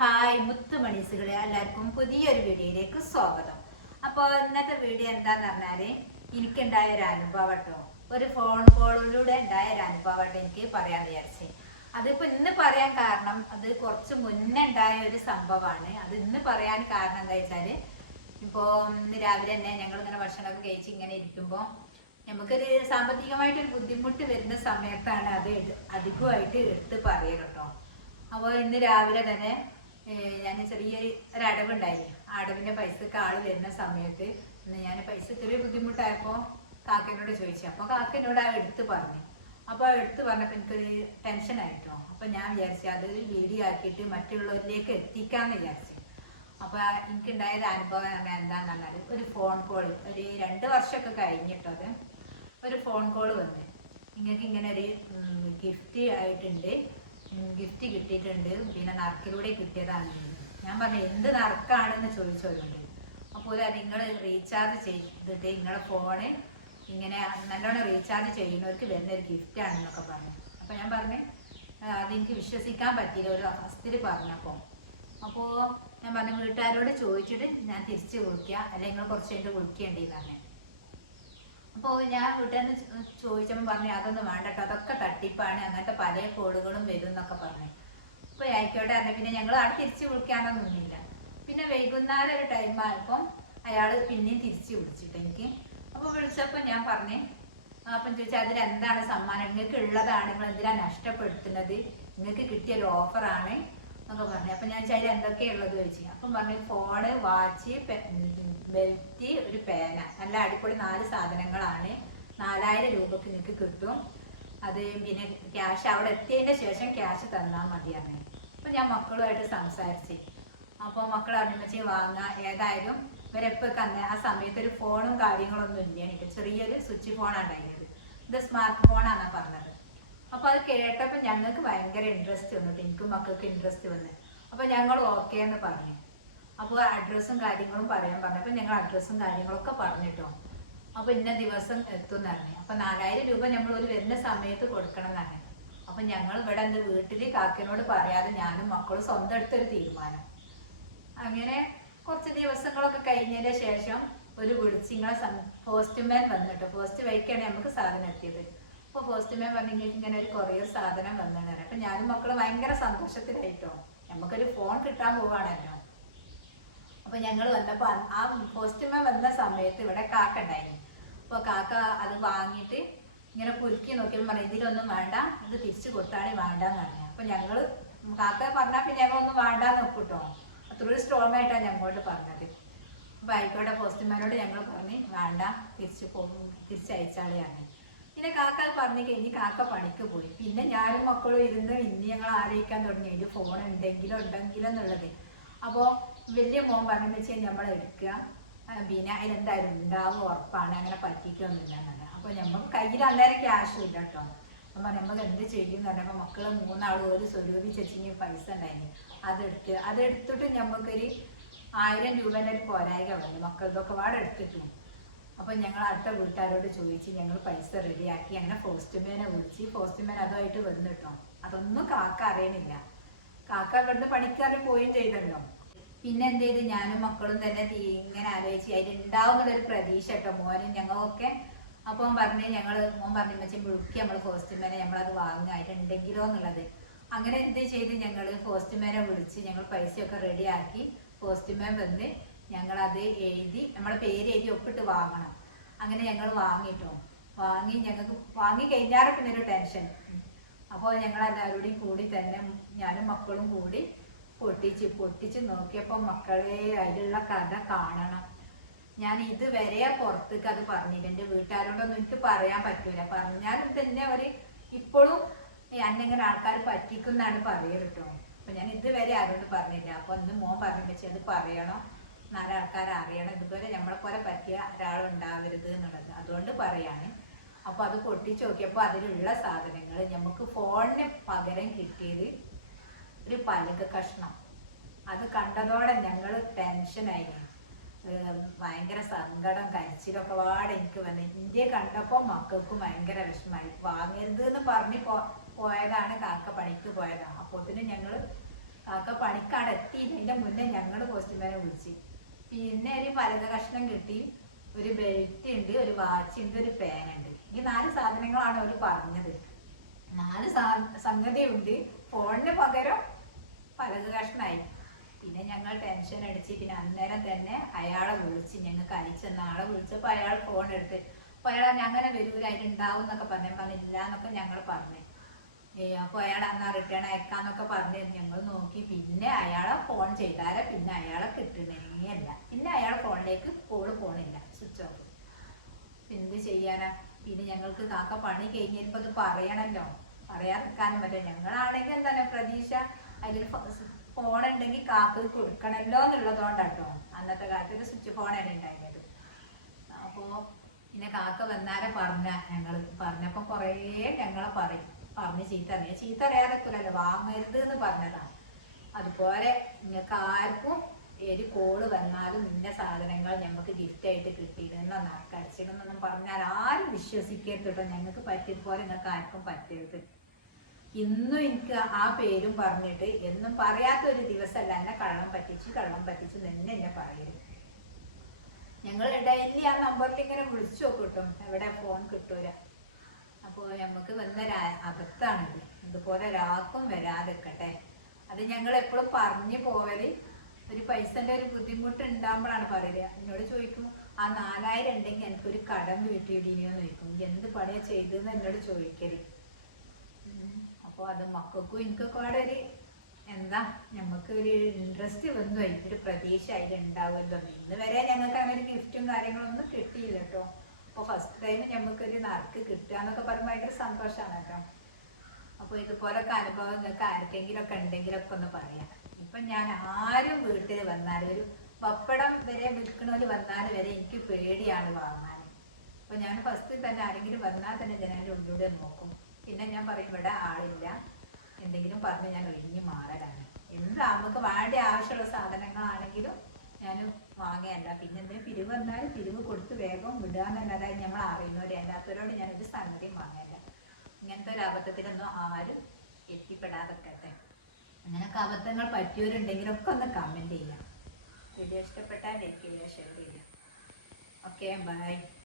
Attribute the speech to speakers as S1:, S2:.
S1: Hi മുത്തുമണീസുകളെ എല്ലാവർക്കും പുതിയൊരു വീഡിയോയിലേക്ക് സ്വാഗതം. അപ്പോൾ ഇന്നത്തെ വീഡിയോ എന്താന്ന് പറഞ്ഞാൽ എനിക്കുണ്ടായ ഒരു അനുഭവം കേട്ടോ. ഒരു ഫോൺ കോളിലൂടെ ഉണ്ടായ ഒരു അനുഭവം എനിക്ക് പറയാൻ വിചാരിച്ച്. അതിപ്പോ ഇന്ന് പറയാൻ കാരണം അത് കുറച്ച് മുന്നേ ഉണ്ടായ ഒരു സംഭവമാണ്. അത് ഇന്ന് പറയാൻ കാരണം എന്താ വെച്ചാൽ ഇപ്പോ ഇന്ന് രാവിലെ തന്നെ ഞങ്ങൾ ഇങ്ങനെ ഭക്ഷണമൊക്കെ കഴിച്ച് ഇങ്ങനെ ഇരിക്കുമ്പോൾ നമുക്കൊരു സാമ്പത്തികമായിട്ടൊരു ബുദ്ധിമുട്ട് വരുന്ന സമയത്താണ് അത് അധികമായിട്ട് എടുത്ത് പറയുക കേട്ടോ. അപ്പോൾ ഇന്ന് രാവിലെ തന്നെ ഞാൻ ചെറിയൊരു ഒരു അടവുണ്ടായി ആ അടവിന്റെ പൈസക്ക് വരുന്ന സമയത്ത് ഞാൻ പൈസ ചെറിയ ബുദ്ധിമുട്ടായപ്പോൾ കാക്കനോട് ചോദിച്ചു. അപ്പോൾ കാക്കനോട് ആ എടുത്ത് പറഞ്ഞു. അപ്പോൾ ആ എടുത്ത് പറഞ്ഞപ്പോൾ എനിക്കൊരു ടെൻഷൻ ആയിട്ടോ അപ്പോൾ ഞാൻ വിചാരിച്ചു അതൊരു വീഡിയോ ആക്കിയിട്ട് മറ്റുള്ളവരിലേക്ക് എത്തിക്കാന്ന് വിചാരിച്ചു. അപ്പോൾ ഒരു അനുഭവം പറഞ്ഞാൽ എന്താന്ന് പറഞ്ഞാൽ ഒരു ഫോൺ കോൾ ഒരു രണ്ട് വർഷമൊക്കെ കഴിഞ്ഞിട്ടോ അത്. ഒരു ഫോൺ കോൾ വന്ന്. നിങ്ങൾക്ക് ഇങ്ങനെ ഒരു ഗിഫ്റ്റ് ആയിട്ടുണ്ട്. ഗിഫ്റ്റ് കിട്ടിയിട്ടുണ്ട്. പിന്നെ നറുക്കിലൂടെ കിട്ടിയതാണ്. ഞാൻ പറഞ്ഞു എന്ത് നറുക്കാണെന്ന് ചോദിച്ചവരുണ്ട് അപ്പോൾ നിങ്ങൾ റീചാർജ് ചെയ്തിട്ട് നിങ്ങളുടെ ഫോണ് ഇങ്ങനെ നല്ലോണം റീചാർജ് ചെയ്യുന്നവർക്ക് വരുന്ന ഒരു ഗിഫ്റ്റ് ആണെന്നൊക്കെ പറഞ്ഞു. അപ്പോൾ ഞാൻ പറഞ്ഞു "ആ, അതെനിക്ക് വിശ്വസിക്കാൻ പറ്റിയില്ല ഒരു ഫസ്റ്റിൽ പറഞ്ഞപ്പോൾ അപ്പോൾ. ഞാൻ പറഞ്ഞു വീട്ടുകാരോട് ചോദിച്ചിട്ട് ഞാൻ തിരിച്ച് വിളിക്കുക അല്ലെങ്കിൽ നിങ്ങൾ കുറച്ച് കഴിഞ്ഞിട്ട് വിളിക്കേണ്ടിയെന്നാണ് അപ്പോൾ ഞാൻ വീട്ടുകാരന് ചോദിച്ചപ്പോൾ പറഞ്ഞു അതൊന്നും വേണ്ട കേട്ടോ അതൊക്കെ തട്ടിപ്പാണ് അങ്ങനത്തെ പല കോളുകളും വരും എന്നൊക്കെ പറഞ്ഞു. അപ്പോൾ ആയിക്കോട്ടെ പറഞ്ഞു. പിന്നെ ഞങ്ങൾ ആടെ തിരിച്ച് വിളിക്കാനൊന്നുമില്ല പിന്നെ വൈകുന്നേരം ഒരു ടൈം ആയപ്പോൾ അയാൾ പിന്നെയും തിരിച്ച് വിളിച്ചിട്ട് എനിക്ക്. അപ്പോൾ വിളിച്ചപ്പോൾ ഞാൻ പറഞ്ഞു അപ്പം ചോദിച്ചാൽ അതിൽ എന്താണ് സമ്മാനം? നിങ്ങൾക്ക് ഉള്ളതാണ് നിങ്ങൾ എന്തിനാ നഷ്ടപ്പെടുത്തുന്നത്? നിങ്ങൾക്ക് കിട്ടിയ ഓഫറാണ് എന്നൊക്കെ പറഞ്ഞു. അപ്പം ഞാൻ ചോദിച്ചാൽ എന്തൊക്കെയുള്ളത് ചോദിച്ചു. അപ്പം പറഞ്ഞു ഫോണ് വാച്ച് ബെൽറ്റ് ഒരു പേന. നല്ല അടിപൊളി നാല് സാധനങ്ങളാണ്. നാലായിരം രൂപക്ക് നിങ്ങൾക്ക് കിട്ടും. അത് പിന്നെ ക്യാഷ് അവിടെ എത്തിയതിന്റെ ശേഷം ക്യാഷ് തന്നാൽ മതിയാണ് അപ്പം ഞാൻ മക്കളുമായിട്ട് സംസാരിച്ച്. അപ്പോൾ മക്കൾ അറിഞ്ഞിച്ച് വാങ്ങാം. ഏതായാലും ഇവരെപ്പോ തന്നെ ആ സമയത്ത് ഒരു ഫോണും കാര്യങ്ങളൊന്നും ഇല്ല എനിക്ക്. ചെറിയൊരു സ്വിച്ച് ഫോണാണ് ഉണ്ടായിരുന്നത്. ഇത് സ്മാർട്ട് ഫോണാണ് പറഞ്ഞത്. അപ്പൊ അത് കേട്ടപ്പോൾ ഞങ്ങൾക്ക് ഭയങ്കര ഇൻട്രസ്റ്റ് വന്നു. എനിക്കും മക്കൾക്ക് ഇൻട്രസ്റ്റ് വന്ന്. അപ്പൊ ഞങ്ങൾ ഓക്കെ എന്ന് പറഞ്ഞു. അപ്പോൾ അഡ്രസ്സും കാര്യങ്ങളും പറയാൻ പറഞ്ഞപ്പോൾ ഞങ്ങൾ അഡ്രസ്സും കാര്യങ്ങളൊക്കെ പറഞ്ഞിട്ടോ. അപ്പൊ ഇന്ന ദിവസം എത്തും പറഞ്ഞു. അപ്പൊ നാലായിരം രൂപ നമ്മൾ ഒരു വരുന്ന സമയത്ത് കൊടുക്കണം എന്നാണ് അപ്പൊ ഞങ്ങൾ ഇവിടെ എന്ത് വീട്ടിൽ കാക്കിനോട് പറയാതെ ഞാനും മക്കളും സ്വന്തം എടുത്തൊരു തീരുമാനം. അങ്ങനെ കുറച്ച് ദിവസങ്ങളൊക്കെ കഴിഞ്ഞതിന് ശേഷം ഒരു വിളിച്ചിങ്ങളെ പോസ്റ്റ്മാൻ വന്നിട്ട് പോസ്റ്റ് വഴിക്കാണ് നമുക്ക് സാധനം എത്തിയത്. അപ്പോൾ പോസ്റ്റ്മാൻ പറഞ്ഞെങ്കിൽ ഇങ്ങനെ ഒരു കൊറിയർ സാധനം വന്നതാണ്. അപ്പൊ ഞാനും മക്കൾ ഭയങ്കര സന്തോഷത്തിലായിട്ടോ. നമുക്കൊരു ഫോൺ കിട്ടാൻ പോവാണല്ലോ. അപ്പൊ ഞങ്ങൾ വന്നപ്പോ ആ പോസ്റ്റ്മാൻ വന്ന സമയത്ത് ഇവിടെ കാക്ക ഉണ്ടായിരുന്നു. അപ്പൊ കാക്ക അത് വാങ്ങിയിട്ട് ഇങ്ങനെ കുലുക്കി നോക്കിയപ്പോൾ പറഞ്ഞു ഇതിലൊന്നും വേണ്ട ഇത് തിരിച്ചു കൊടുത്താണ് വേണ്ടെന്ന് പറഞ്ഞു. അപ്പൊ ഞങ്ങൾ കാക്ക പറഞ്ഞാൽ പിന്നെ ഞങ്ങളൊന്നും വേണ്ടാന്ന് നോക്കൂട്ടോ അത്രയും സ്ട്രോങ് ആയിട്ടാണ് ഞങ്ങളോട് പറഞ്ഞത്. അപ്പൊ ആയിക്കോട്ടെ പോസ്റ്റ്മാനോട് ഞങ്ങൾ പറഞ്ഞ് വേണ്ട തിരിച്ചു പോകും തിരിച്ചയച്ചാളിയാണ് പിന്നെ കാക്ക പറഞ്ഞു കഴിഞ്ഞ് കാക്ക പണിക്ക് പോയി. പിന്നെ ഞാനും മക്കളും ഇരുന്ന് ഇനി ഞങ്ങൾ ആലോചിക്കാൻ തുടങ്ങി. അതിന്റെ ഫോൺ ഉണ്ടെങ്കിലും ഉണ്ടെങ്കിലും എന്നുള്ളത്. അപ്പോൾ വലിയ മോൻ പറഞ്ഞു വെച്ചാൽ നമ്മൾ എടുക്കുക പിന്നെ അതിലെന്തായാലും ഉണ്ടാവും ഉറപ്പാണ് അങ്ങനെ പറ്റിക്കൊന്നുമില്ല എന്നല്ല. അപ്പോൾ നമ്മൾ കയ്യിൽ അന്നേരം ക്യാഷ് ഇല്ല കേട്ടോ. അപ്പം നമുക്ക് എന്ത് ചെയ്യും എന്ന് പറഞ്ഞപ്പോൾ മക്കൾ മൂന്നാളും ഒരു സ്വരൂപി ചേച്ചിക്ക് പൈസ ഉണ്ടായിരുന്നു അതെടുത്ത് അതെടുത്തിട്ട് നമുക്കൊരു ആയിരം രൂപേന്റെ ഒരു പോരായിക വന്നു. മക്കൾ ഇതൊക്കെ പാടെ എടുത്തിട്ടു അപ്പം ഞങ്ങൾ അടുത്ത വീട്ടുകാരോട് ചോദിച്ച് ഞങ്ങൾ പൈസ റെഡിയാക്കി അങ്ങനെ പോസ്റ്റ്മാനെ വിളിച്ച് പോസ്റ്റ്മാൻ അതുമായിട്ട് വന്നിട്ടോ അതൊന്നും കാക്ക അറിയണില്ല. കാക്ക ഇവിടുന്ന് പണിക്കാരൻ പോയും ചെയ്തല്ലോ. പിന്നെ എന്ത് ചെയ്ത്? ഞാനും മക്കളും തന്നെ ഇങ്ങനെ ആലോചിച്ച് അതിലുണ്ടാവുന്നുള്ളൊരു പ്രതീക്ഷ കേട്ടോ മോനും ഞങ്ങളൊക്കെ അപ്പൊ പറഞ്ഞ് ഞങ്ങൾ മോൻ പറഞ്ഞു വെച്ചാൽ വിളിക്കുക നമ്മൾ നമ്മളത് വാങ്ങുക. അതിലുണ്ടെങ്കിലോ എന്നുള്ളത്. അങ്ങനെ എന്ത് ചെയ്ത്? ഞങ്ങൾ പോസ്റ്റ്മാനെ വിളിച്ച് ഞങ്ങൾ പൈസയൊക്കെ റെഡിയാക്കി. പോസ്റ്റ്മാൻ വന്ന് ഞങ്ങളത് എഴുതി നമ്മളെ പേര് എഴുതി ഒപ്പിട്ട് വാങ്ങണം. അങ്ങനെ ഞങ്ങൾ വാങ്ങിട്ടോ. വാങ്ങി ഞങ്ങൾക്ക് വാങ്ങി കഴിഞ്ഞാൽ പിന്നെ ഒരു ടെൻഷൻ. അപ്പോൾ ഞങ്ങൾ എല്ലാവരോടും കൂടി തന്നെ ഞാനും മക്കളും കൂടി പൊട്ടിച്ച് പൊട്ടിച്ച് നോക്കിയപ്പോൾ മക്കളെ അതിലുള്ള കഥ കാണണം. ഞാൻ ഇതുവരെ പുറത്തേക്ക് അത് പറഞ്ഞില്ല. എന്റെ വീട്ടുകാരോടൊന്നും എനിക്ക് പറയാൻ പറ്റൂല. പറഞ്ഞാലും തന്നെ അവർ ഇപ്പോഴും എന്നെങ്ങനെ ആൾക്കാർ പറ്റിക്കുന്നാണ് പറയുക കേട്ടോ. അപ്പൊ ഞാൻ ഇതുവരെ ആരോട് പറഞ്ഞില്ല. അപ്പോൾ ഒന്ന് മോൻ പറഞ്ഞു വെച്ചാൽ അത് പറയണം. നാല് ആൾക്കാർ അറിയണം. ഇതുപോലെ നമ്മളെ പോലെ പറ്റിയ ഒരാളുണ്ടാവരുത് എന്നുള്ളത്. അതുകൊണ്ട് പറയാണ്. അപ്പോൾ അത് പൊട്ടിച്ച് നോക്കിയപ്പോൾ അതിലുള്ള സാധനങ്ങൾ നമുക്ക് ഫോണിന് പകരം കിട്ടിയത് ഒരു പലക കഷ്ണം. അത് കണ്ടതോടെ ഞങ്ങൾ ടെൻഷനായി ഭയങ്കര സങ്കടം കരച്ചിലൊക്കെ പാടെ എനിക്ക് വന്നു. ഇന്ത്യ കണ്ടപ്പോൾ മക്കൾക്കും ഭയങ്കര വിഷമായി വാങ്ങരുത് എന്ന് പറഞ്ഞ് പോയതാണ് കാക്ക പണിക്ക് പോയതാണ്. അപ്പോത്തിന് ഞങ്ങൾ കാക്ക പണിക്കാട് എത്തിയില്ല മുന്നേ ഞങ്ങൾ പോസ്റ്റ്മാനെ വിളിച്ച്. പിന്നെ ഒരു പലക കഷ്ണം കിട്ടി. ഒരു ബെൽറ്റ് ഉണ്ട് ഒരു വാച്ച് ഉണ്ട് ഒരു പേന ഉണ്ട്. ഈ നാല് സാധനങ്ങളാണ് അവർ പറഞ്ഞത്. നാല് സംഗതി ഉണ്ട് ഫോണിന് പകരം പലക കഷ്ണമായി പിന്നെ ഞങ്ങൾ ടെൻഷൻ അടിച്ച് പിന്നെ അന്നേരം തന്നെ അയാളെ വിളിച്ച് ഞങ്ങൾക്ക് അയച്ചെന്ന ആളെ വിളിച്ചപ്പോൾ അയാൾ ഫോൺ എടുത്ത് അപ്പോൾ അയാൾ അങ്ങനെ വരൂല അതിലുണ്ടാവും എന്നൊക്കെ പറഞ്ഞു പറഞ്ഞില്ല എന്നൊക്കെ ഞങ്ങൾ പറഞ്ഞു. ഏ അപ്പോൾ അയാൾ അന്നാ റിട്ടേൺ അയക്കാന്നൊക്കെ പറഞ്ഞു ഞങ്ങൾ നോക്കി. പിന്നെ അയാളെ ഫോൺ ചെയ്താലെ പിന്നെ അയാളെ കിട്ടണേ അല്ല പിന്നെ അയാളെ ഫോണിലേക്ക് കോൾ പോണില്ല. സ്വിച്ച് ഓഫ് എന്ത് ചെയ്യാനാ? പിന്നെ ഞങ്ങൾക്ക് കാക്ക പണി കഴിഞ്ഞപ്പോ അത് പറയണല്ലോ. പറയാതിരിക്കാനും പറ്റില്ല. ഞങ്ങളാണെങ്കിൽ എന്താണ് പ്രതീക്ഷ? അതിൽ ഫോൺ ഉണ്ടെങ്കിൽ കാക്ക് കൊടുക്കണല്ലോ എന്നുള്ളതുകൊണ്ടാട്ടോ. അന്നത്തെ കാലത്ത് ഒരു സ്വിച്ച് ഫോണാണ് ഉണ്ടായിരുന്നത്. അപ്പോ പിന്നെ കാക്ക വന്നാലെ പറഞ്ഞ ഞങ്ങൾ പറഞ്ഞപ്പോ കുറേ ഞങ്ങളെ പറയും. പറഞ്ഞ് ചീത്ത അറിയാം ചീത്ത അറിയാതെക്കൂലല്ലോ വാങ്ങരുത് എന്ന് പറഞ്ഞതാണ്. അതുപോലെ നിങ്ങൾക്ക് ആർക്കും ഏത് കോൾ വന്നാലും നിന്റെ സാധനങ്ങൾ ഞങ്ങൾക്ക് ഗിഫ്റ്റ് ആയിട്ട് കിട്ടിയിരുന്നോ നറുക്കടിച്ചിരുന്നൊന്നും പറഞ്ഞാൽ ആരും വിശ്വസിക്കരുത് കേട്ടോ. ഞങ്ങൾക്ക് പറ്റിയതുപോലെ നിങ്ങൾക്ക് ആർക്കും പറ്റരുത്. ഇന്നും എനിക്ക് ആ പേരും പറഞ്ഞിട്ട് എന്നും പറയാത്ത ഒരു ദിവസമല്ല. എന്നെ കള്ളം പറ്റിച്ച് കള്ളം പറ്റിച്ച് തന്നെ എന്നെ പറയരുത്. ഞങ്ങൾ ഡെയിലി ആ നമ്പറിൽ ഇങ്ങനെ വിളിച്ചു നോക്കും എവിടെ ഫോൺ കിട്ടൂല. അപ്പോൾ നമുക്ക് വന്ന അകത്താണ് ഇതുപോലെ ഒരാൾക്കും വരാതിരിക്കട്ടെ അത് ഞങ്ങൾ എപ്പോഴും പറഞ്ഞു പോവൽ ഒരു പൈസന്റെ ഒരു ബുദ്ധിമുട്ട് ഉണ്ടാകുമ്പോഴാണ് പറയുക എന്നോട് ചോദിക്കും ആ നാലായിരം ഉണ്ടെങ്കിൽ എനിക്കൊരു കടം വീട്ടിയിടീനോ ചോദിക്കും. എന്ത് പണിയാ ചെയ്തതെന്ന് എന്നോട് ചോദിക്കൽ. അപ്പോൾ അത് മക്കൾക്കും എനിക്കൊക്കെ അവിടെ ഒരു എന്താ നമുക്ക് ഒരു ഇൻട്രസ്റ്റ് വന്നു. ഒരു പ്രതീക്ഷ അതിൽ ഉണ്ടാവുമല്ലോ ഇന്ന് വരെ ഞങ്ങൾക്ക് അങ്ങനെ ഗിഫ്റ്റും കാര്യങ്ങളൊന്നും കിട്ടിയില്ല കേട്ടോ അപ്പോൾ ഫസ്റ്റ് ടൈം ഞമ്മക്കൊരു നറുക്ക് കിട്ടുക എന്നൊക്കെ പറയുമ്പോൾ ഭയങ്കര സന്തോഷമാണ് കേട്ടോ. അപ്പോൾ ഇതുപോലൊക്കെ അനുഭവം നിങ്ങൾക്ക് ആർക്കെങ്കിലും ഒക്കെ ഉണ്ടെങ്കിലൊക്കെ ഒന്ന് പറയാം. ഇപ്പം ഞാൻ ആരും വീട്ടിൽ വന്നാലും ഒരു പപ്പടം വരെ വിൽക്കണോൽ വന്നാൽ വരെ എനിക്ക് പേടിയാണ് വാങ്ങാൻ അപ്പോൾ ഞാൻ ഫസ്റ്റ് തന്നെ ആരെങ്കിലും വന്നാൽ തന്നെ ജനലിന്റെ ഉള്ളിലൂടെ നോക്കും. പിന്നെ ഞാൻ പറയും ഇവിടെ ആളില്ല. എന്തെങ്കിലും പറഞ്ഞ് ഞാൻ ഒഴിഞ്ഞ് മാറലാണ്. എന്താ നമുക്ക് വേണ്ട ആവശ്യമുള്ള സാധനങ്ങളാണെങ്കിലും ഞാൻ വാങ്ങയല്ല പിന്നെ എന്തിനും പിരിവ് വന്നാൽ പിരിവ് കൊടുത്ത് വേഗം വിടുക എന്നല്ലാതെ നമ്മൾ അറിയുന്നവരെ അല്ലാത്തവരോട് ഒരു സംഗതിയും വാങ്ങല്ല ഇങ്ങനത്തെ ഒരു അബദ്ധത്തിലൊന്നും ആരും എത്തിപ്പെടാതിരിക്കട്ടെ. അങ്ങനൊക്കെ അബദ്ധങ്ങൾ പറ്റിയവരുണ്ടെങ്കിലൊക്കെ ഒന്ന് കമന്റ് ചെയ്യാം. വീഡിയോ ഇഷ്ടപ്പെട്ടാൽ ലൈക്ക് ചെയ്യുക ഷെയർ ചെയ്യുക. Okay bye